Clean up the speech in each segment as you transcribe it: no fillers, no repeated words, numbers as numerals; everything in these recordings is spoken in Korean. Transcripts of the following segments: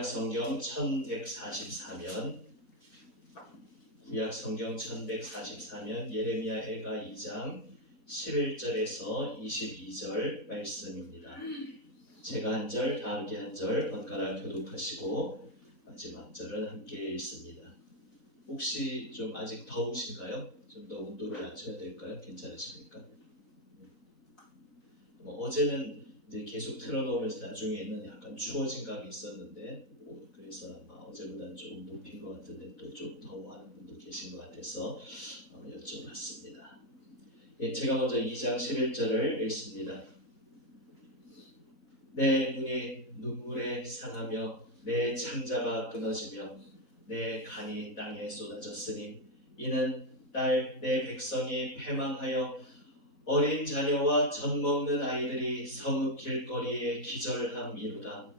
구약성경 1144면 구약성경 1144면 예레미야해가 2장 11절에서 22절 말씀입니다. 제가 한 절, 다 함께 한 절 번갈아 교독하시고 마지막 절은 함께 읽습니다. 혹시 좀 아직 더우신가요? 좀 더 온도를 낮춰야 될까요? 괜찮으십니까? 어제는 이제 계속 틀어놓으면서 나중에는 약간 추워진 감이 있었는데 그래서 아마 어제보다는 조금 높인 것 같은데 또 좀 더워하는 분도 계신 것 같아서 여쭤봤습니다. 제가 먼저 2장 11절을 읽습니다. 내 눈이 눈물에 상하며 내 창자가 끊어지며 내 간이 땅에 쏟아졌으니 이는 딸 내 백성이 패망하여 어린 자녀와 젖 먹는 아이들이 성읍 길거리에 기절함이로다.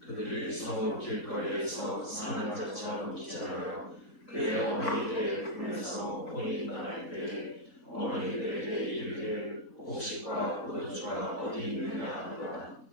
그들이 성읍 길거리에서 사는 자처럼 기절하여 그의 어머니들의 품에서 본이 떠날 때에 어머니들에게 이르기를 곡식과 포도주가 어디 있느냐 하더라.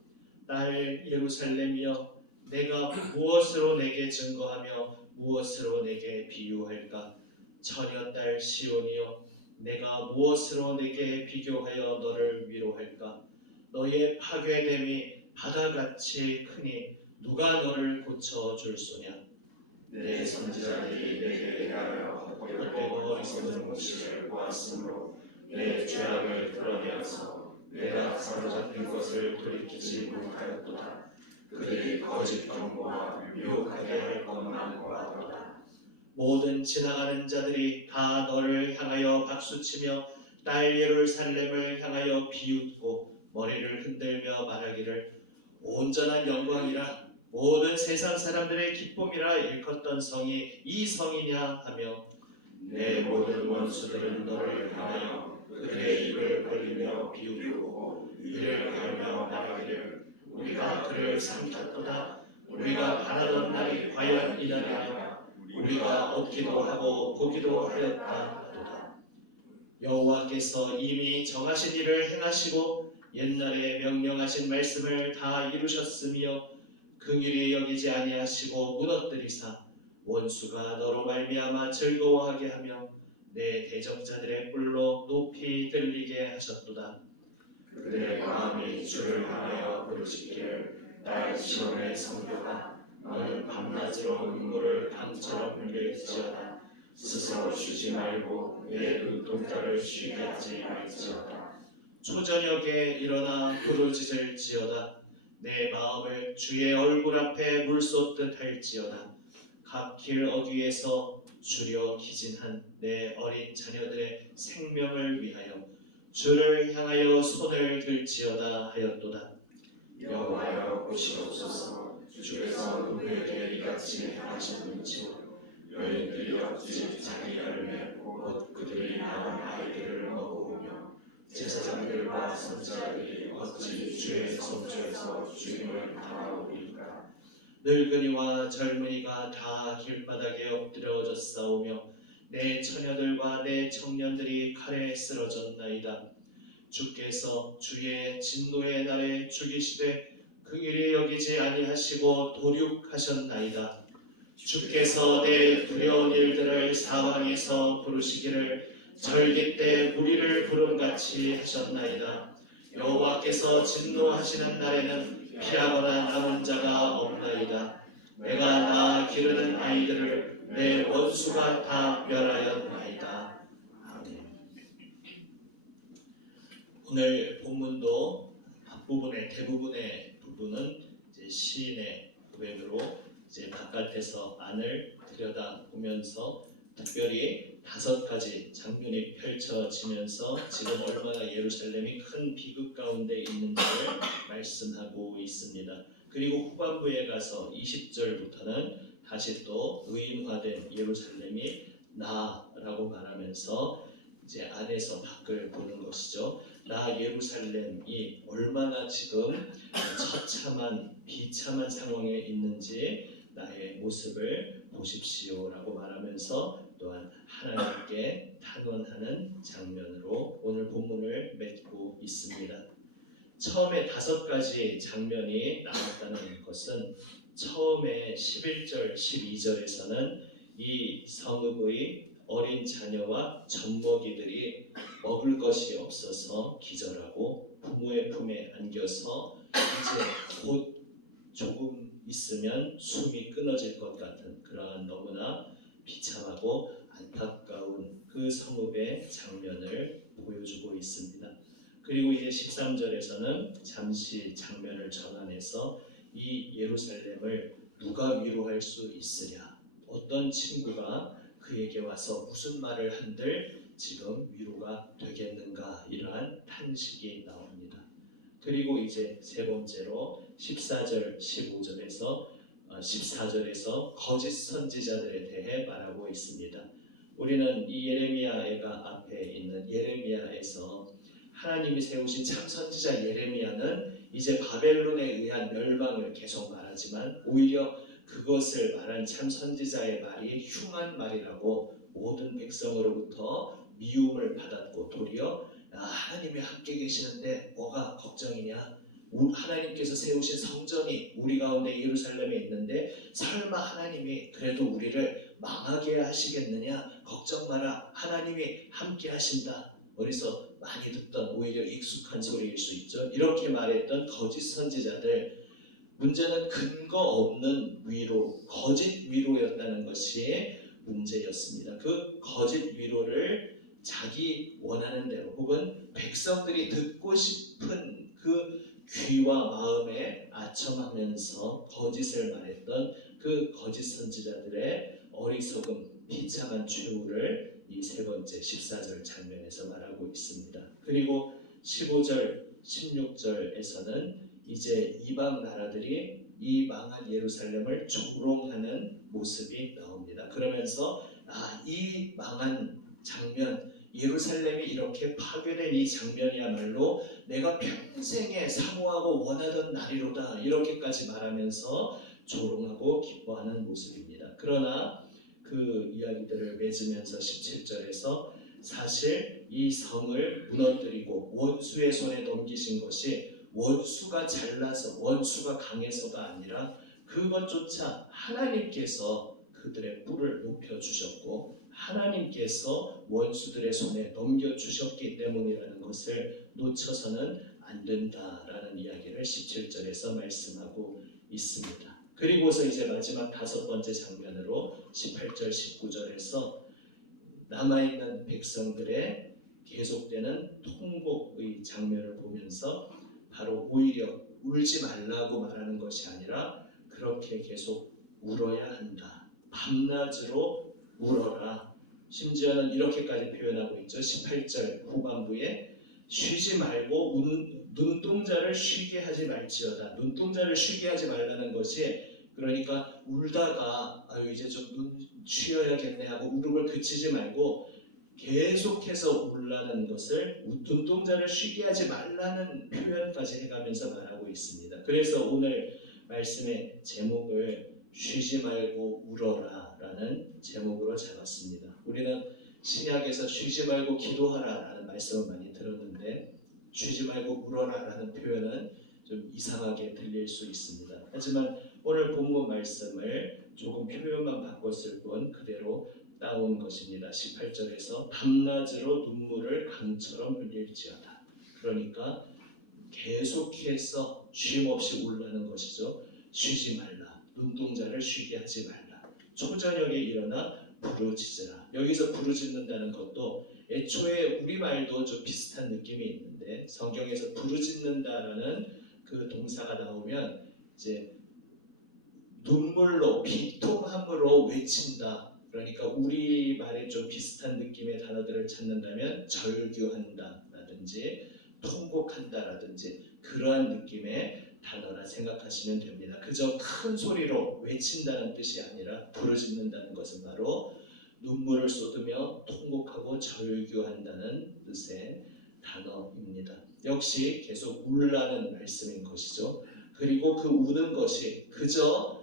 딸 예루살렘이여, 내가 무엇으로 내게 증거하며 무엇으로 내게 비유할까? 처녀 딸 시온이여, 내가 무엇으로 내게 비교하여 너를 위로할까? 너의 파괴됨이 바다같이 크니 누가 너를 고쳐줄 소냐? 내 선지자들이 내게 대하여 헛되고 어리석은 곡식을 보았으므로 내 죄악을 드러내어서 내가 사로잡힌 것을 돌이키지 못하였도다. 그들이 거짓 경고와 유혹하게 할 것만 보았도다. 모든 지나가는 자들이 다 너를 향하여 박수치며 딸 예루살렘을 향하여 비웃고 머리를 흔들며 말하기를 온전한 영광이라 모든 세상 사람들의 기쁨이라 일컫던 성이 이 성이냐 하며 내 모든 원수들은 너를 향하여 그들의 입을 벌리며 비웃고 이를 가르며 말하기를 우리가 그를 삼켰도다. 우리가 바라던 날이 과연 이날이냐. 우리가 얻기도 하고 보기도 하였다 하도다. 여호와께서 이미 정하신 일을 행하시고 옛날에 명령하신 말씀을 다 이루셨으며 긍휼히 여기지 아니하시고 무너뜨리사 원수가 너로 말미암아 즐거워하게 하며 내 대적자들의 뿔로 높이 들리게 하셨도다. 그들의 마음이 주를 향하여 부르짖기를 딸 시온의 성도가 너는 밤낮으로 눈물을 강처럼 흘릴지어다. 스스로 쉬지 말고 내 눈동자를 쉬게 하지 말지어다. 초저녁에 일어나 부르짖을지어다. 내 마음을 주의 얼굴 앞에 물쏟듯 할지어다. 각 길 어귀에서 주려 기진한 내 어린 자녀들의 생명을 위하여 주를 향하여 손을 들지어다 하였도다. 여호와여 보시옵소서. 주께서 누구에게 이같이 행하셨는지요. 여인들이 어찌 자기 열매 곧 그들이 낳은 아이들을 먹어오며 제사장들과 선지자들이 어찌 주의 성소에서 주님을 당하오리까. 늙은이와 젊은이가 다 길바닥에 엎드려졌사오며 내 처녀들과 내 청년들이 칼에 쓰러졌나이다. 주께서 주의 진노의 날에 죽이시되 긍휼히 여기지 아니하시고 도륙하셨나이다. 주께서 내 두려운 일들을 사방에서 부르시기를 절기 때 무리를 부름같이 하셨나이다. 여호와께서 진노하시는 날에는 피하거나 남은 자가 없나이다. 내가 다 기르는 아이들을 내 원수가 다 멸하였나이다. 아멘. 오늘 본문도 앞부분의 대부분의 부분은 이제 시인의 고백으로 이제 바깥에서 안을 들여다보면서 특별히 5가지 장면이 펼쳐지면서 지금 얼마나 예루살렘이 큰 비극 가운데 있는지를 말씀하고 있습니다. 그리고 후반부에 가서 20절부터는 다시 또 의인화된 예루살렘이 나라고 말하면서 이제 안에서 밖을 보는 것이죠. 나 예루살렘이 얼마나 지금 처참한 비참한 상황에 있는지 나의 모습을 보십시오라고 말하면서 또한 하나님께 탄원하는 장면으로 오늘 본문을 맺고 있습니다. 처음에 5가지 장면이 나왔다는 것은 처음에 11절, 12절에서는 이 성읍의 어린 자녀와 젖먹이들이 먹을 것이 없어서 기절하고 부모의 품에 안겨서 이제 곧 조금 있으면 숨이 끊어질 것 같은 그러한 너무나 비참하고 안타까운 그 성읍의 장면을 보여주고 있습니다. 그리고 이제 13절에서는 잠시 장면을 전환해서 이 예루살렘을 누가 위로할 수 있으랴? 어떤 친구가 그에게 와서 무슨 말을 한들 지금 위로가 되겠는가? 이러한 탄식이 나옵니다. 그리고 이제 세 번째로 14절, 14절에서 거짓 선지자들에 대해 말하고 있습니다. 우리는 이 예레미야가 앞에 있는 예레미야에서 하나님이 세우신 참 선지자 예레미야는 이제 바벨론에 의한 멸망을 계속 말하지만 오히려 그것을 말한 참 선지자의 말이 흉한 말이라고 모든 백성으로부터 미움을 받았고 도리어 하나님이 함께 계시는데 뭐가 걱정이냐? 하나님께서 세우신 성전이 우리 가운데 예루살렘에 있는데 설마 하나님이 그래도 우리를 망하게 하시겠느냐? 걱정 마라. 하나님이 함께 하신다. 어디서 많이 듣던 오히려 익숙한 소리일 수 있죠. 이렇게 말했던 거짓 선지자들, 문제는 근거 없는 위로, 거짓 위로였다는 것이 문제였습니다. 그 거짓 위로를 자기 원하는 대로 혹은 백성들이 듣고 싶은 그 귀와 마음에 아첨하면서 거짓을 말했던 그 거짓 선지자들의 어리석음, 비참한 최후를 이 세 번째 14절 장면에서 말하고 있습니다. 그리고 15절, 16절에서는 이제 이방 나라들이 이 망한 예루살렘을 조롱하는 모습이 나옵니다. 그러면서 이 망한 장면, 예루살렘이 이렇게 파괴된 이 장면이야말로 내가 평생에 사모하고 원하던 날이로다, 이렇게까지 말하면서 조롱하고 기뻐하는 모습입니다. 그러나 그 이야기들을 맺으면서 17절에서 사실 이 성을 무너뜨리고 원수의 손에 넘기신 것이 원수가 잘나서 원수가 강해서가 아니라 그것조차 하나님께서 그들의 뿔을 높여주셨고 하나님께서 원수들의 손에 넘겨주셨기 때문이라는 것을 놓쳐서는 안 된다라는 이야기를 17절에서 말씀하고 있습니다. 그리고서 이제 마지막 다섯 번째 장면으로 18절, 19절에서 남아있는 백성들의 계속되는 통곡의 장면을 보면서 바로 오히려 울지 말라고 말하는 것이 아니라 그렇게 계속 울어야 한다. 밤낮으로 울어라. 심지어는 이렇게까지 표현하고 있죠. 18절 후반부에 쉬지 말고 눈동자를 쉬게 하지 말지어다. 눈동자를 쉬게 하지 말라는 것이 그러니까 울다가 이제 좀 눈 쉬어야겠네 하고 울음을 그치지 말고 계속해서 울라는 것을 눈동자를 쉬게 하지 말라는 표현까지 해가면서 말하고 있습니다. 그래서 오늘 말씀의 제목을 쉬지 말고 울어라 라는 제목으로 잡았습니다. 우리는 신약에서 쉬지 말고 기도하라 라는 말씀을 많이 들었는데 쉬지 말고 울어라 라는 표현은 좀 이상하게 들릴 수 있습니다. 하지만 오늘 본문 말씀을 조금 표현만 바꿨을 뿐 그대로 따온 것입니다. 18절에서 밤낮으로 눈물을 강처럼 흘릴지어다. 그러니까 계속해서 쉼없이 울라는 것이죠. 쉬지 말라. 눈동자를 쉬게 하지 말라. 초저녁에 일어나 부르짖으라. 여기서 부르짖는다는 것도 애초에 우리말도 좀 비슷한 느낌이 있는데 성경에서 부르짖는다라는 그 동사가 나오면 이제 눈물로 비통함으로 외친다. 그러니까 우리말에 좀 비슷한 느낌의 단어들을 찾는다면 절규한다라든지 통곡한다라든지 그러한 느낌의 단어라 생각하시면 됩니다. 그저 큰 소리로 외친다는 뜻이 아니라 부르짖는다는 것은 바로 눈물을 쏟으며 통곡하고 절규한다는 뜻의 단어입니다. 역시 계속 울라는 말씀인 것이죠. 그리고 그 우는 것이 그저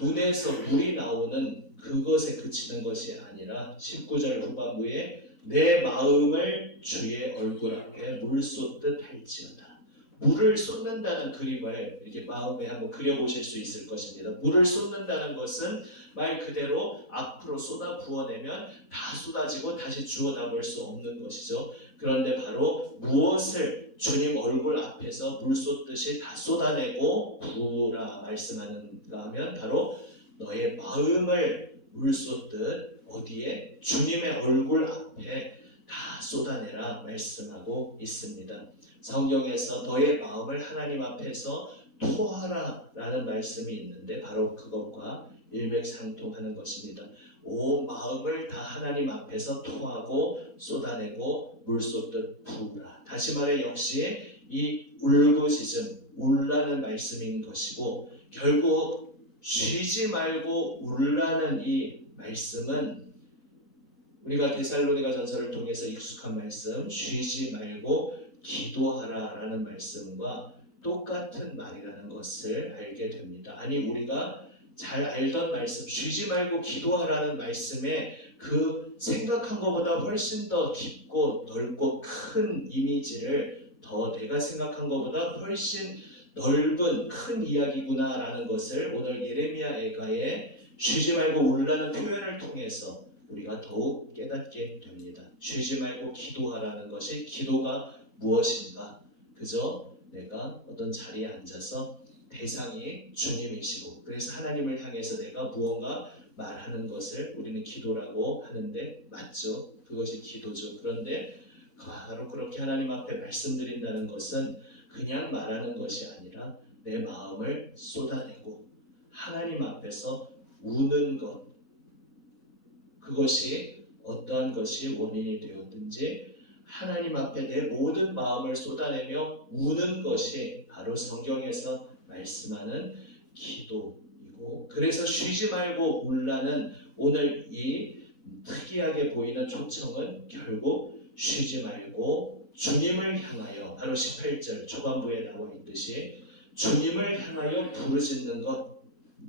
눈에서 물이 나오는 그것에 그치는 것이 아니라 19절 후반부에 내 마음을 주의 얼굴 앞에 물 쏟듯 할지어다. 물을 쏟는다는 그림을 이렇게 마음에 한번 그려보실 수 있을 것입니다. 물을 쏟는다는 것은 말 그대로 앞으로 쏟아 부어내면 다 쏟아지고 다시 주워 담을 수 없는 것이죠. 그런데 바로 무엇을 주님 얼굴 앞에서 물 쏟듯이 다 쏟아내고 부으라 말씀하는가 하면 바로 너의 마음을 물 쏟듯 어디에? 주님의 얼굴 앞에 다 쏟아내라 말씀하고 있습니다. 성경에서 너의 마음을 하나님 앞에서 토하라 라는 말씀이 있는데 바로 그것과 일맥상통하는 것입니다. 온 마음을 다 하나님 앞에서 토하고 쏟아내고 물 쏟듯 부으라. 다시 말해 역시 이 울부짖음, 울라는 말씀인 것이고 결국 쉬지 말고 울라는 이 말씀은 우리가 데살로니가 전서를 통해서 익숙한 말씀 쉬지 말고 기도하라라는 말씀과 똑같은 말이라는 것을 알게 됩니다. 아니 우리가 잘 알던 말씀 쉬지 말고 기도하라는 말씀에 그 생각한 것보다 훨씬 더 깊고 넓고 큰 이미지를 더 내가 생각한 것보다 훨씬 넓은 큰 이야기구나라는 것을 오늘 예레미야 애가의 쉬지 말고 울라는 표현을 통해서 우리가 더욱 깨닫게 됩니다. 쉬지 말고 기도하라는 것이 기도가 무엇인가? 그저 내가 어떤 자리에 앉아서 대상이 주님이시고 그래서 하나님을 향해서 내가 무언가 말하는 것을 우리는 기도라고 하는데 맞죠? 그것이 기도죠. 그런데 바로 그렇게 하나님 앞에 말씀드린다는 것은 그냥 말하는 것이 아니라 내 마음을 쏟아내고 하나님 앞에서 우는 것, 그것이 어떠한 것이 원인이 되었든지 하나님 앞에 내 모든 마음을 쏟아내며 우는 것이 바로 성경에서 말씀하는 기도이고 그래서 쉬지 말고 울라는 오늘 이 특이하게 보이는 초청은 결국 쉬지 말고 주님을 향하여 바로 18절 초반부에 나와 있듯이 주님을 향하여 부르짖는 것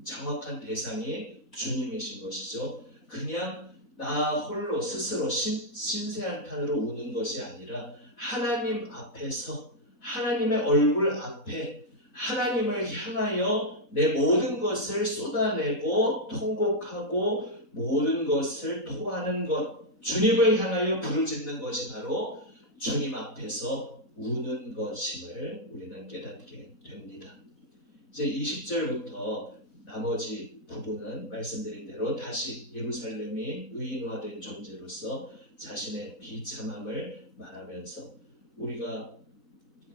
정확한 대상이 주님이신 것이죠. 그냥 나 홀로 스스로 신세한탄으로 우는 것이 아니라 하나님 앞에서 하나님의 얼굴 앞에 하나님을 향하여 내 모든 것을 쏟아내고 통곡하고 모든 것을 토하는 것 주님을 향하여 부르짖는 것이 바로 주님 앞에서 우는 것임을 우리는 깨닫게 됩니다. 이제 20절부터 나머지 부분은 말씀드린 대로 다시 예루살렘이 의인화된 존재로서 자신의 비참함을 말하면서 우리가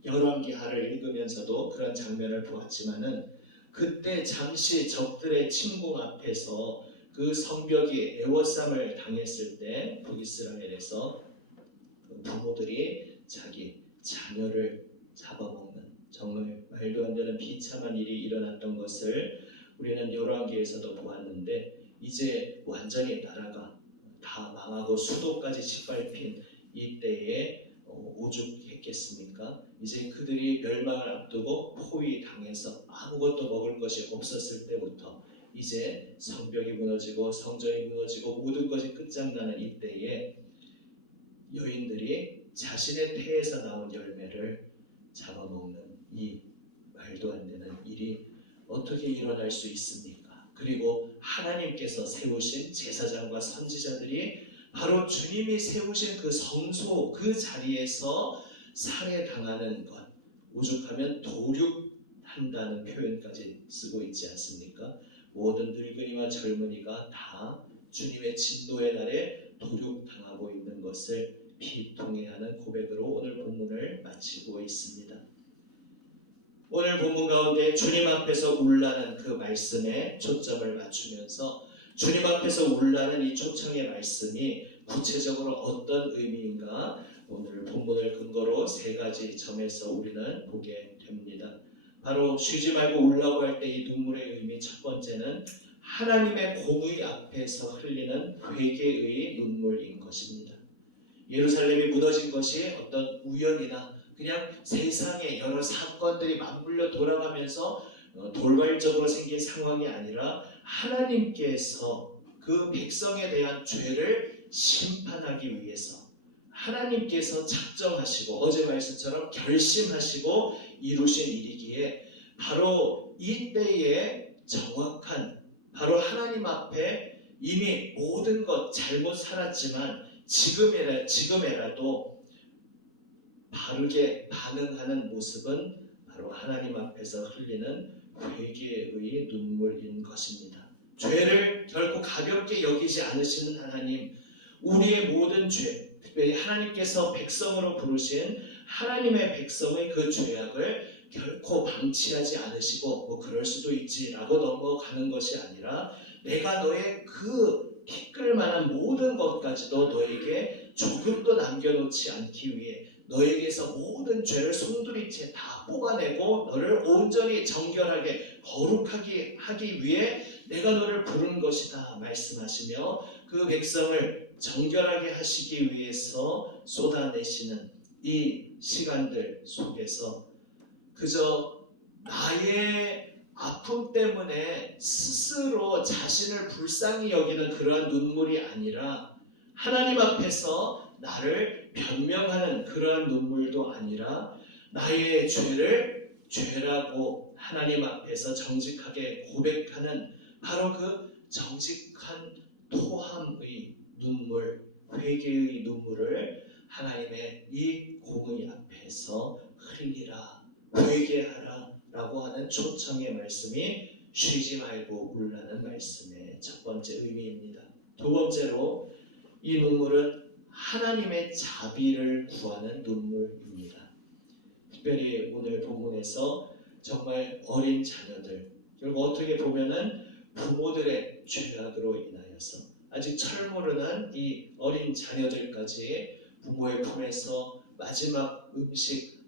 열왕기하를 읽으면서도 그런 장면을 보았지만은 그때 잠시 적들의 침공 앞에서 그 성벽이 애워쌈을 당했을 때 북이스라엘에서 부모들이 자기 자녀를 잡아먹는 정말 말도 안 되는 비참한 일이 일어났던 것을 우리는 열왕기에서도 보았는데 이제 완전히 나라가 다 망하고 수도까지 짓밟힌 이때에 오죽했겠습니까? 이제 그들이 멸망을 앞두고 포위당해서 아무것도 먹을 것이 없었을 때부터 이제 성벽이 무너지고 성전이 무너지고 모든 것이 끝장나는 이때에 여인들이 자신의 태에서 나온 열매를 잡아먹는 이 말도 안 되는 일이 어떻게 일어날 수 있습니까? 그리고 하나님께서 세우신 제사장과 선지자들이 바로 주님이 세우신 그 성소 그 자리에서 살해당하는 것 오죽하면 도륙한다는 표현까지 쓰고 있지 않습니까? 모든 늙은이와 젊은이가 다 주님의 진노의 날에 도륙당하고 있는 것을 비통해하는 고백으로 오늘 본문을 마치고 있습니다. 오늘 본문 가운데 주님 앞에서 울라는 그 말씀에 초점을 맞추면서 주님 앞에서 울라는 이 초청의 말씀이 구체적으로 어떤 의미인가 오늘 본문을 근거로 세 가지 점에서 우리는 보게 됩니다. 바로 쉬지 말고 울라고 할 때 이 눈물의 의미 첫 번째는 하나님의 공의 앞에서 흘리는 회개의 눈물인 것입니다. 예루살렘이 무너진 것이 어떤 우연이나 그냥 세상의 여러 사건들이 맞물려 돌아가면서 돌발적으로 생긴 상황이 아니라 하나님께서 그 백성에 대한 죄를 심판하기 위해서 하나님께서 작정하시고 어제 말씀처럼 결심하시고 이루신 일이기에 바로 이 때에 정확한 바로 하나님 앞에 이미 모든 것 잘못 살았지만 지금에라도 바르게 반응하는 모습은 바로 하나님 앞에서 흘리는 회개의 눈물인 것입니다. 죄를 결코 가볍게 여기지 않으시는 하나님, 우리의 모든 죄, 특별히 하나님께서 백성으로 부르신 하나님의 백성의 그 죄악을 결코 방치하지 않으시고 그럴 수도 있지라고 넘어가는 것이 아니라 내가 너의 그 티끌만한 모든 것까지도 너에게 조금도 남겨놓지 않기 위해 너에게서 모든 죄를 송두리째 다 뽑아내고 너를 온전히 정결하게 거룩하게 하기 위해 내가 너를 부른 것이다 말씀하시며 그 백성을 정결하게 하시기 위해서 쏟아내시는 이 시간들 속에서 그저 나의 아픔 때문에 스스로 자신을 불쌍히 여기는 그러한 눈물이 아니라 하나님 앞에서 나를 변명하는 그러한 눈물도 아니라 나의 죄를 죄라고 하나님 앞에서 정직하게 고백하는 바로 그 정직한 토함의 눈물, 회개의 눈물을 하나님의 이 공의 앞에서 흘리라, 회개하라 라고 하는 초청의 말씀이 쉬지 말고 울라는 말씀의 첫 번째 의미입니다. 두 번째로 이 눈물은 하나님의 자비를 구하는 눈물입니다. 특별히 오늘 본문에서 정말 어린 자녀들, 그리고 어떻게 보면은 부모들의 죄악으로 인하여서 아직 철모르는 이 어린 자녀들까지 부모의 품에서 마지막 음식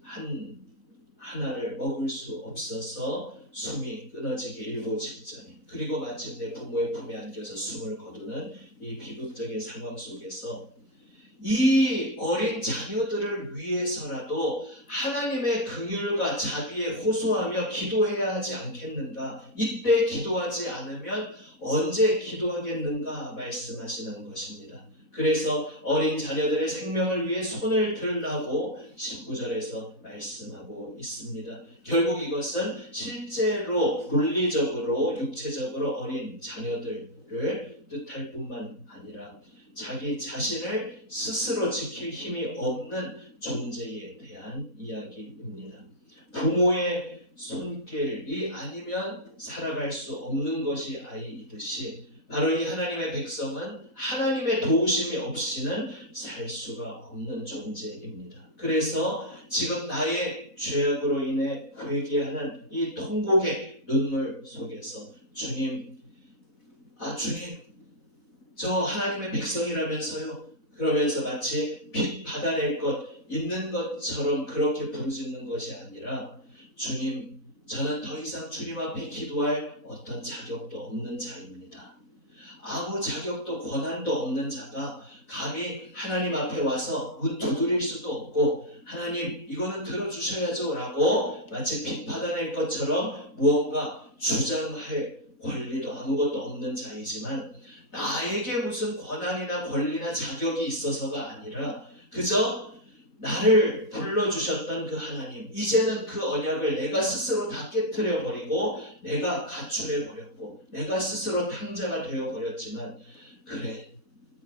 하나를 먹을 수 없어서 숨이 끊어지기 일보 직전에, 그리고 마침내 부모의 품에 안겨서 숨을 거두는 이 비극적인 상황 속에서 이 어린 자녀들을 위해서라도 하나님의 긍휼과 자비에 호소하며 기도해야 하지 않겠는가? 이때 기도하지 않으면 언제 기도하겠는가 말씀하시는 것입니다. 그래서 어린 자녀들의 생명을 위해 손을 들라고 19절에서 말씀하고 있습니다. 결국 이것은 실제로 물리적으로 육체적으로 어린 자녀들을 뜻할 뿐만 아니라 자기 자신을 스스로 지킬 힘이 없는 존재에 대한 이야기입니다. 부모의 손길이 아니면 살아갈 수 없는 것이 아이이듯이 바로 이 하나님의 백성은 하나님의 도우심이 없이는 살 수가 없는 존재입니다. 그래서 지금 나의 죄악으로 인해 회개하는 이 통곡의 눈물 속에서 주님, 저 하나님의 백성이라면서요. 그러면서 마치 빚 받아낼 것 있는 것처럼 그렇게 부르짖는 것이 아니라 주님, 저는 더 이상 주님 앞에 기도할 어떤 자격도 없는 자입니다. 아무 자격도 권한도 없는 자가 감히 하나님 앞에 와서 문 두드릴 수도 없고 하나님 이거는 들어주셔야죠 라고 마치 빚 받아낼 것처럼 무언가 주장할 권리도 아무것도 없는 자이지만 나에게 무슨 권한이나 권리나 자격이 있어서가 아니라 그저 나를 불러주셨던 그 하나님, 이제는 그 언약을 내가 스스로 다 깨트려버리고 내가 가출해버렸고 내가 스스로 탕자가 되어버렸지만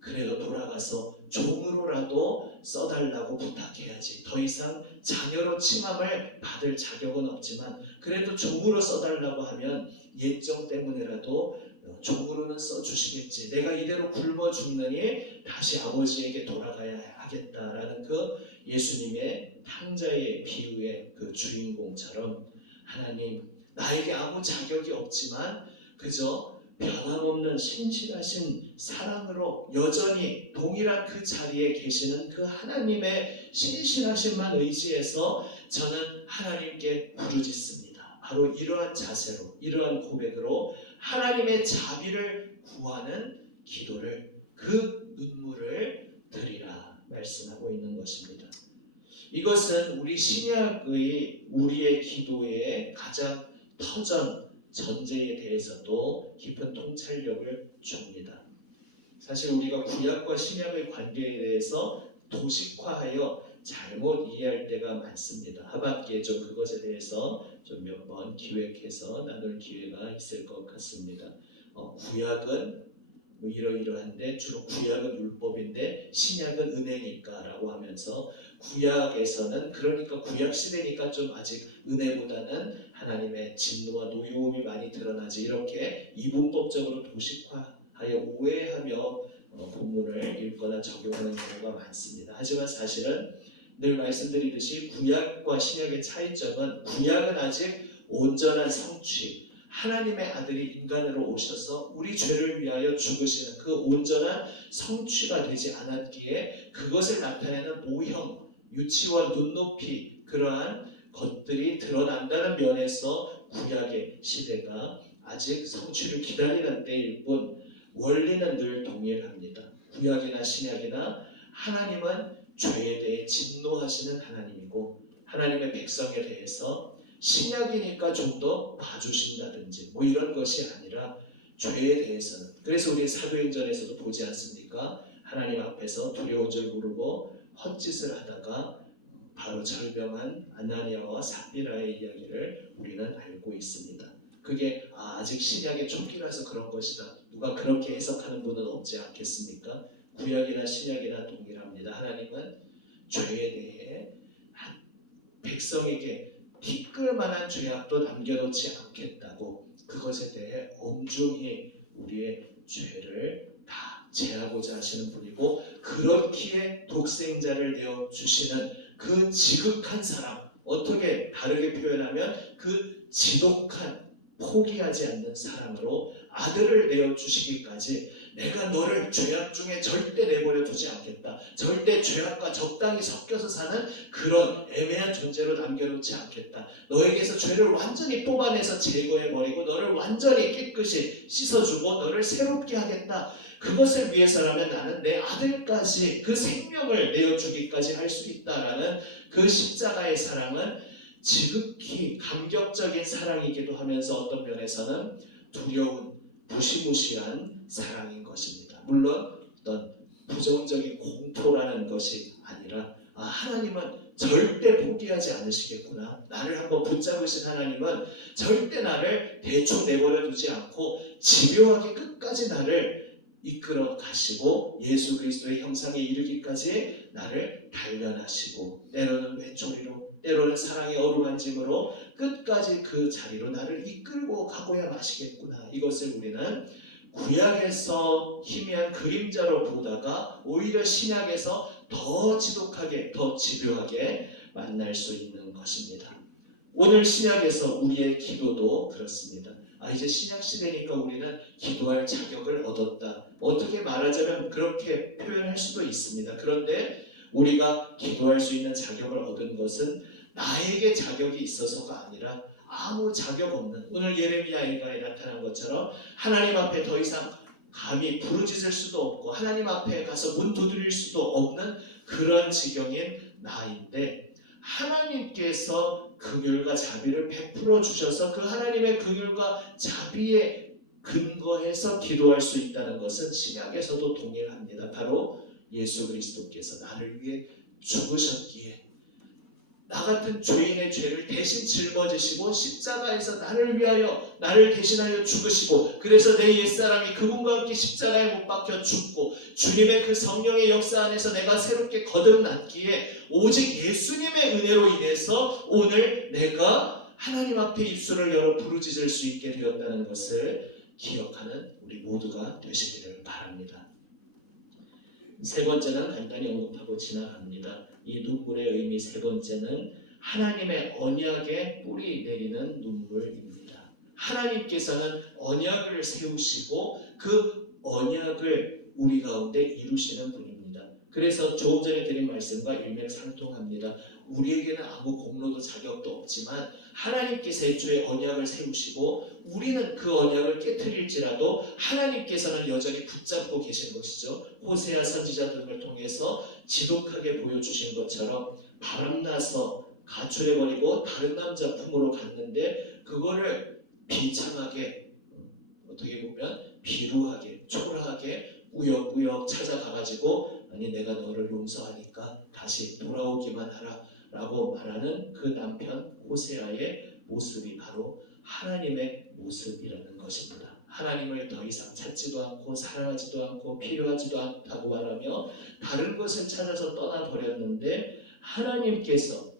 그래도 돌아가서 종으로라도 써달라고 부탁해야지. 더 이상 자녀로 칭함을 받을 자격은 없지만 그래도 종으로 써달라고 하면 예정 때문에라도 종으로는 써주시겠지. 내가 이대로 굶어 죽느니 다시 아버지에게 돌아가야 하겠다라는 그 예수님의 탕자의 비유의 그 주인공처럼 하나님, 나에게 아무 자격이 없지만 그저 변함없는 신실하신 사랑으로 여전히 동일한 그 자리에 계시는 그 하나님의 신실하심만 의지해서 저는 하나님께 부르짖습니다. 바로 이러한 자세로, 이러한 고백으로 하나님의 자비를 구하는 기도를, 그 눈물을 드리라 말씀하고 있는 것입니다. 이것은 우리 신약의 우리의 기도의 가장 터전 전제에 대해서도 깊은 통찰력을 줍니다. 사실 우리가 구약과 신약의 관계에 대해서 도식화하여 잘못 이해할 때가 많습니다. 하반기에 좀 그것에 대해서 좀 몇 번 기획해서 나눌 기회가 있을 것 같습니다. 구약은 뭐 이러이러한데 주로 구약은 율법인데 신약은 은혜니까 라고 하면서 구약에서는 그러니까 구약 시대니까 좀 아직 은혜보다는 하나님의 진노와 노여움이 많이 드러나지 이렇게 이분법적으로 도식화하여 오해하며 본문을 읽거나 적용하는 경우가 많습니다. 하지만 사실은 늘 말씀드리듯이 구약과 신약의 차이점은 구약은 아직 온전한 성취 하나님의 아들이 인간으로 오셔서 우리 죄를 위하여 죽으시는 그 온전한 성취가 되지 않았기에 그것을 나타내는 모형, 유치원, 눈높이 그러한 것들이 드러난다는 면에서 구약의 시대가 아직 성취를 기다리는 때일 뿐 원리는 늘 동일합니다. 구약이나 신약이나 하나님은 죄에 대해 진노하시는 하나님이고 하나님의 백성에 대해서 신약이니까 좀 더 봐주신다든지 뭐 이런 것이 아니라 죄에 대해서는 그래서 우리 사도행전에서도 보지 않습니까? 하나님 앞에서 두려운 줄 모르고 헛짓을 하다가 바로 절병한 아나니아와 삽비라의 이야기를 우리는 알고 있습니다. 그게 아직 신약의 초기라서 그런 것이다. 누가 그렇게 해석하는 분은 없지 않겠습니까? 구약이나 신약이나 동일합니다. 하나님은 죄에 대해 백성에게 티끌만한 죄악도 남겨놓지 않겠다고 그것에 대해 엄중히 우리의 죄를 다 제하고자 하시는 분이고 그렇기에 독생자를 내어주시는 그 지극한 사랑 어떻게 다르게 표현하면 그 지독한 포기하지 않는 사랑으로 아들을 내어주시기까지 내가 너를 죄악 중에 절대 내버려 두지 않겠다. 절대 죄악과 적당히 섞여서 사는 그런 애매한 존재로 남겨놓지 않겠다. 너에게서 죄를 완전히 뽑아내서 제거해버리고 너를 완전히 깨끗이 씻어주고 너를 새롭게 하겠다. 그것을 위해서라면 나는 내 아들까지 그 생명을 내어주기까지 할 수 있다라는 그 십자가의 사랑은 지극히 감격적인 사랑이기도 하면서 어떤 면에서는 두려운 무시무시한 사랑인 것입니다. 물론 어떤 부정적인 공포라는 것이 아니라 하나님은 절대 포기하지 않으시겠구나. 나를 한번 붙잡으신 하나님은 절대 나를 대충 내버려 두지 않고 집요하게 끝까지 나를 이끌어 가시고 예수 그리스도의 형상에 이르기까지 나를 단련하시고 때로는 외톨이로 때로는 사랑의 어루만짐으로 끝까지 그 자리로 나를 이끌고 가고야 마시겠구나. 이것을 우리는 구약에서 희미한 그림자로 보다가 오히려 신약에서 더 지독하게 더 집요하게 만날 수 있는 것입니다. 오늘 신약에서 우리의 기도도 그렇습니다. 이제 신약 시대니까 우리는 기도할 자격을 얻었다. 어떻게 말하자면 그렇게 표현할 수도 있습니다. 그런데 우리가 기도할 수 있는 자격을 얻은 것은 나에게 자격이 있어서가 아니라 아무 자격 없는 오늘 예레미야 일가에 나타난 것처럼 하나님 앞에 더 이상 감히 부르짖을 수도 없고 하나님 앞에 가서 문 두드릴 수도 없는 그런 지경인 나인데 하나님께서 긍휼과 자비를 베풀어 주셔서 그 하나님의 긍휼과 자비에 근거해서 기도할 수 있다는 것은 신약에서도 동일합니다. 바로 예수 그리스도께서 나를 위해 죽으셨기에 나 같은 죄인의 죄를 대신 짊어지시고 십자가에서 나를 위하여 나를 대신하여 죽으시고 그래서 내 옛사람이 그분과 함께 십자가에 못 박혀 죽고 주님의 그 성령의 역사 안에서 내가 새롭게 거듭났기에 오직 예수님의 은혜로 인해서 오늘 내가 하나님 앞에 입술을 열어 부르짖을 수 있게 되었다는 것을 기억하는 우리 모두가 되시기를 바랍니다. 세 번째는 간단히 언급하고 지나갑니다. 이 눈물의 의미 세 번째는 하나님의 언약에 뿌리 내리는 눈물입니다. 하나님께서는 언약을 세우시고 그 언약을 우리 가운데 이루시는 분입니다. 그래서 조금 전에 드린 말씀과 일맥상통합니다. 우리에게는 아무 공로도 자격도 없지만 하나님께서 애초에 언약을 세우시고 우리는 그 언약을 깨트릴지라도 하나님께서는 여전히 붙잡고 계신 것이죠. 호세아 선지자 등을 통해서 지독하게 보여주신 것처럼 바람나서 가출해버리고 다른 남자 품으로 갔는데 그거를 비참하게 어떻게 보면 비루하게 초라하게 꾸역꾸역 찾아가가지고 아니 내가 너를 용서하니까 다시 돌아오기만 하라 라고 말하는 그 남편 호세아의 모습이 바로 하나님의 모습이라는 것입니다. 하나님을 더 이상 찾지도 않고 사랑하지도 않고 필요하지도 않다고 말하며 다른 것을 찾아서 떠나버렸는데 하나님께서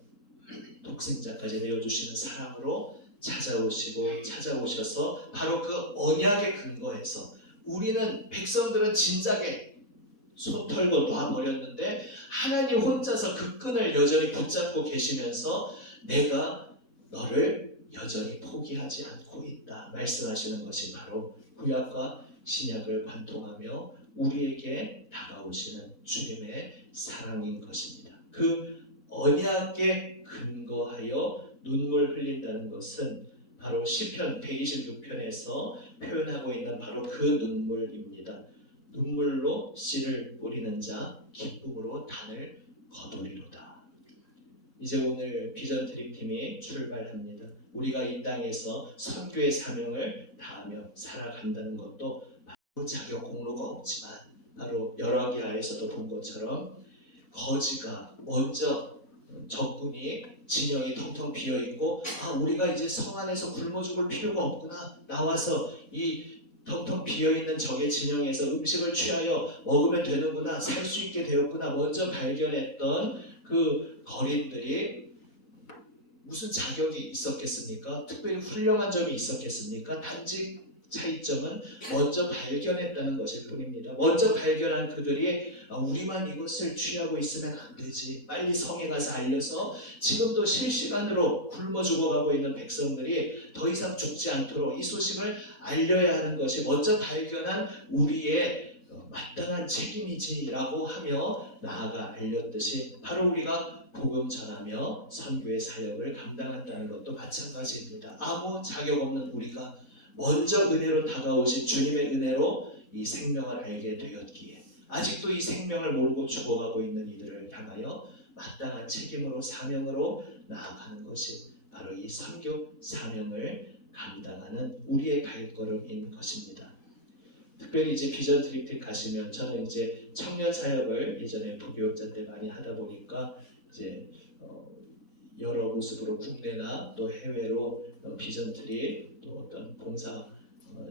독생자까지 내어주시는 사랑으로 찾아오셔서 바로 그 언약의 근거에서 우리는 백성들은 진작에 손 털고 놔버렸는데 하나님 혼자서 그 끈을 여전히 붙잡고 계시면서 내가 너를 여전히 포기하지 않고 있다 말씀하시는 것이 바로 구약과 신약을 관통하며 우리에게 다가오시는 주님의 사랑인 것입니다. 그 언약에 근거하여 눈물 흘린다는 것은 바로 시편 126편에서 표현하고 있는 바로 그 눈물입니다. 눈물로 씨를 뿌리는 자 기쁨으로 단을 거두리로다. 이제 오늘 비전 드림팀이 출발합니다. 우리가 이 땅에서 선교의 사명을 다하며 살아간다는 것도 바로 자격 공로가 없지만 바로 열왕기하에서도 본 것처럼 거지가 먼저 적군이 진영이 텅텅 비어있고 우리가 이제 성 안에서 굶어 죽을 필요가 없구나 나와서 이 텅텅 비어있는 적의 진영에서 음식을 취하여 먹으면 되는구나 살 수 있게 되었구나 먼저 발견했던 그 거린들이 무슨 자격이 있었겠습니까? 특별히 훌륭한 점이 있었겠습니까? 단지 차이점은 먼저 발견했다는 것일 뿐입니다. 먼저 발견한 그들이 우리만 이것을 취하고 있으면 안 되지. 빨리 성에 가서 알려서 지금도 실시간으로 굶어 죽어가고 있는 백성들이 더 이상 죽지 않도록 이 소식을 알려야 하는 것이 먼저 발견한 우리의 마땅한 책임이지라고 하며 나아가 알렸듯이 바로 우리가 복음 전하며 선교의 사역을 감당한다는 것도 마찬가지입니다. 아무 자격 없는 우리가 먼저 은혜로 다가오신 주님의 은혜로 이 생명을 알게 되었기에 아직도 이 생명을 모르고 죽어가고 있는 이들을 향하여 마땅한 책임으로 사명으로 나아가는 것이 바로 이 선교 사명을 감당하는 우리의 발걸음인 것입니다. 특별히 이제 비전 트립 가시면 저는 이제 청년 사역을 예전에 부교육자 때 많이 하다 보니까 이제 여러 모습으로 국내나 또 해외로 비전 트립 또 어떤 봉사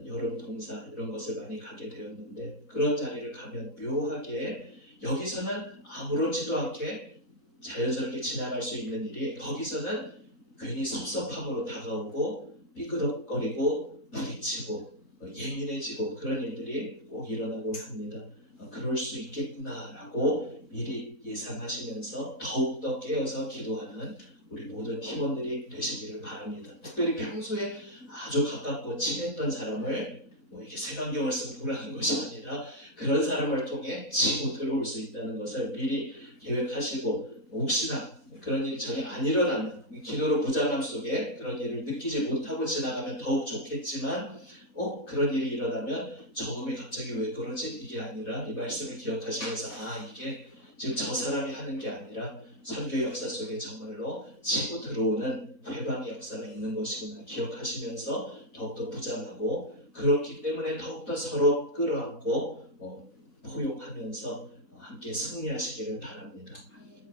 여름 동사 이런 것을 많이 가게 되었는데 그런 자리를 가면 묘하게 여기서는 아무렇지도 않게 자연스럽게 지나갈 수 있는 일이 거기서는 괜히 섭섭함으로 다가오고 삐그덕거리고 부딪히고 예민해지고 그런 일들이 꼭 일어나고 합니다. 그럴 수 있겠구나라고 미리 예상하시면서 더욱더 깨어서 기도하는 우리 모든 팀원들이 되시기를 바랍니다. 특별히 평소에 아주 가깝고 친했던 사람을 이렇게 색안경을 쓰고 보라는 것이 아니라 그런 사람을 통해 치고 들어올 수 있다는 것을 미리 계획하시고 혹시나 그런 일이 전혀 안 일어나면 기도로 무장함 속에 그런 일을 느끼지 못하고 지나가면 더욱 좋겠지만 그런 일이 일어나면 저 몸이 갑자기 왜 그러지? 이게 아니라 이 말씀을 기억하시면서 이게 지금 저 사람이 하는 게 아니라 선교의 역사 속에 정말로 치고 들어오는 회방의 역사가 있는 것이구나 기억하시면서 더욱더 부장하고 그렇기 때문에 더욱더 서로 끌어안고 포용하면서 함께 승리하시기를 바랍니다.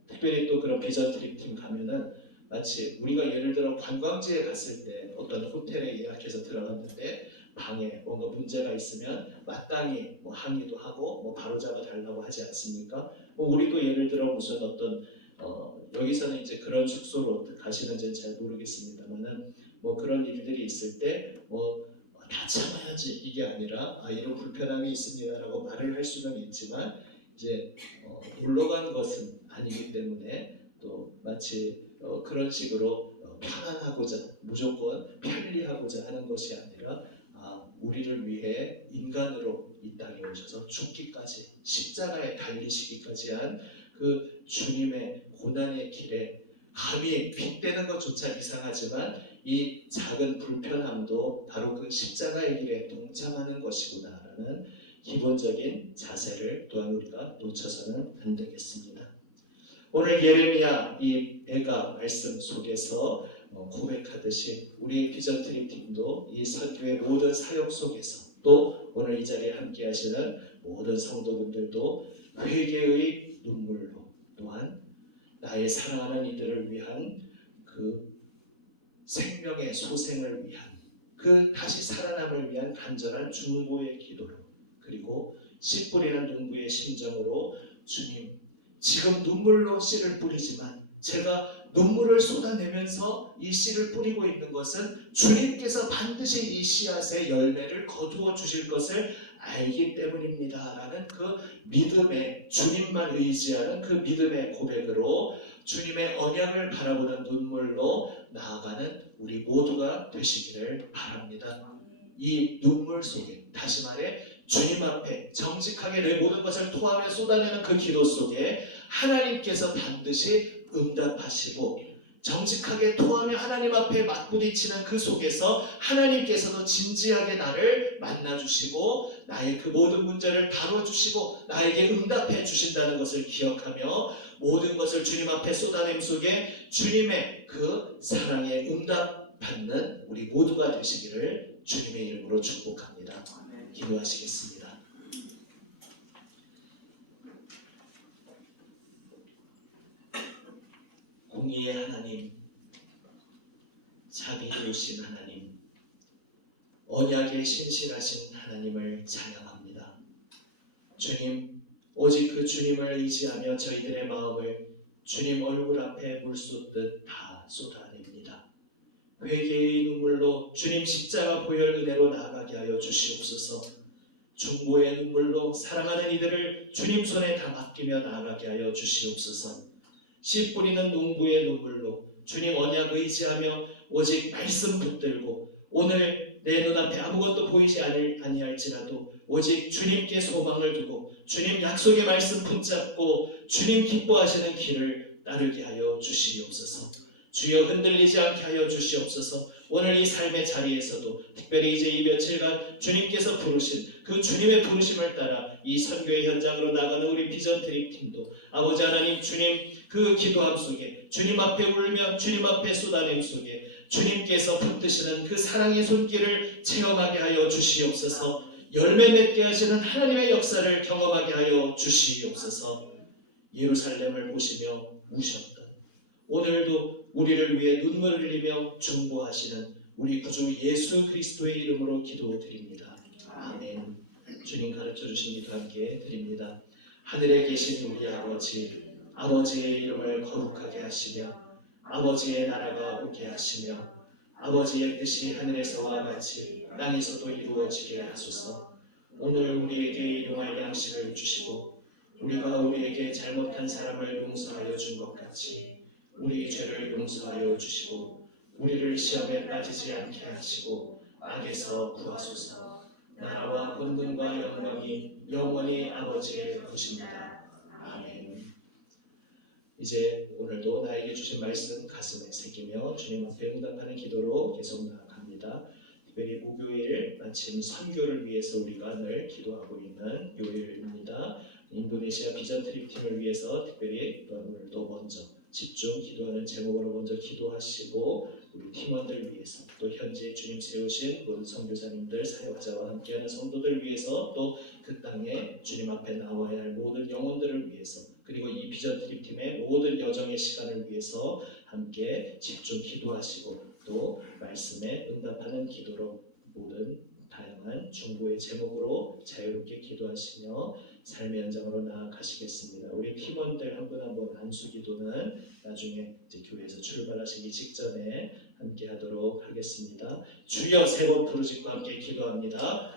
특별히 또 그런 비전 트립 팀 가면은 마치 우리가 예를 들어 관광지에 갔을 때 어떤 호텔에 예약해서 들어갔는데 방에 뭔가 문제가 있으면 마땅히 항의도 하고 바로잡아 달라고 하지 않습니까? 우리도 예를 들어 무슨 어떤 여기서는 이제 그런 숙소로 가시는지는 잘 모르겠습니다만은 그런 일들이 있을 때 다 참아야지 이게 아니라 이런 불편함이 있습니다라고 말을 할 수는 있지만 이제 놀러 간 것은 아니기 때문에 또 마치 그런 식으로 편안하고자 무조건 편리하고자 하는 것이 아니라 우리를 위해 인간으로 이 땅에 오셔서 죽기까지 십자가에 달리시기까지 한 그 주님의 고난의 길에 감히 빗대는 것조차 이상하지만 이 작은 불편함도 바로 그 십자가의 길에 동참하는 것이구나라는 기본적인 자세를 또한 우리가 놓쳐서는 안 되겠습니다. 오늘 예레미야 이 애가 말씀 속에서 고백하듯이 우리 비전 트립 팀도 이 선교의 모든 사역 속에서 또 오늘 이 자리에 함께 하시는 모든 성도분들도 회개의 눈물로 또한 나의 사랑하는 이들을 위한 그 생명의 소생을 위한 그 다시 살아남을 위한 간절한 중보의 기도로 그리고 씨 뿌리는 농부의 심정으로 주님 지금 눈물로 씨를 뿌리지만 제가 눈물을 쏟아내면서 이 씨를 뿌리고 있는 것은 주님께서 반드시 이 씨앗의 열매를 거두어 주실 것을 알기 때문입니다 라는 그 믿음의 주님만 의지하는 그 믿음의 고백으로 주님의 언약을 바라보는 눈물로 나아가는 우리 모두가 되시기를 바랍니다. 이 눈물 속에 다시 말해 주님 앞에 정직하게 내 모든 것을 토하며 쏟아내는 그 기도 속에 하나님께서 반드시 응답하시고 정직하게 토하며 하나님 앞에 맞부딪히는 그 속에서 하나님께서도 진지하게 나를 만나주시고 나의 그 모든 문제를 다뤄주시고 나에게 응답해 주신다는 것을 기억하며 모든 것을 주님 앞에 쏟아냄 속에 주님의 그 사랑에 응답받는 우리 모두가 되시기를 주님의 이름으로 축복합니다. 기도하시겠습니다. 공의의 하나님, 자비로우신 하나님, 언약에 신실하신 하나님을 찬양합니다. 주님, 오직 그 주님을 의지하며 저희들의 마음을 주님 얼굴 앞에 물 쏟듯 다 쏟아냅니다. 회개의 눈물로 주님 십자가 보혈 은혜로 나아가게 하여 주시옵소서. 중보의 눈물로 사랑하는 이들을 주님 손에 다 맡기며 나아가게 하여 주시옵소서. 씨 뿌리는 농부의 눈물로 주님 언약 의지하며 오직 말씀 붙들고 오늘 내 눈앞에 아무것도 보이지 아니할지라도 오직 주님께 소망을 두고 주님 약속의 말씀 붙잡고 주님 기뻐하시는 길을 따르게 하여 주시옵소서. 주여 흔들리지 않게 하여 주시옵소서. 오늘 이 삶의 자리에서도 특별히 이제 이 며칠간 주님께서 부르신 그 주님의 부르심을 따라 이 선교의 현장으로 나가는 우리 비전 드림팀도 아버지 하나님 주님 그 기도함 속에 주님 앞에 울며 주님 앞에 쏟아냄 속에 주님께서 붙드시는 그 사랑의 손길을 체험하게 하여 주시옵소서. 열매 맺게 하시는 하나님의 역사를 경험하게 하여 주시옵소서. 예루살렘을 보시며 우셨던 오늘도 우리를 위해 눈물을 흘리며 중보하시는 우리 구주 예수 그리스도의 이름으로 기도드립니다. 아멘. 주님 가르쳐 주신 기도 함께 드립니다. 하늘에 계신 우리 아버지, 아버지의 이름을 거룩하게 하시며 아버지의 나라가 오게 하시며 아버지의 뜻이 하늘에서와 같이 땅에서도 이루어지게 하소서. 오늘 우리에게 일용할 양식을 주시고 우리가 우리에게 잘못한 사람을 용서하여 준 것 같이 우리 죄를 용서하여 주시고 우리를 시험에 빠지지 않게 하시고 악에서 구하소서. 나라와 권능과 영광이 영원히 아버지의 것입니다. 아멘. 이제 오늘도 나에게 주신 말씀 가슴에 새기며 주님 앞에 응답하는 기도로 계속 나아갑니다. 특별히 목요일 마침 선교를 위해서 우리가 늘 기도하고 있는 요일입니다. 인도네시아 비전 트립팀을 위해서 특별히 오늘도 먼저 집중 기도하는 제목으로 먼저 기도하시고 우리 팀원들 위해서 또 현재 주님 세우신 모든 선교사님들 사역자와 함께하는 성도들 위해서 또 그 땅에 주님 앞에 나와야 할 모든 영혼들을 위해서 그리고 이 비전 트립팀의 모든 여정의 시간을 위해서 함께 집중 기도하시고 또 말씀에 응답하는 기도로 모든 다양한 중보의 제목으로 자유롭게 기도하시며 삶의 현장으로 나아가시겠습니다. 우리 팀원들 한 분 한 분 안수 기도는 나중에 이제 교회에서 출발하시기 직전에 함께 하도록 하겠습니다. 주여 세 번 부르짖고 함께 기도합니다.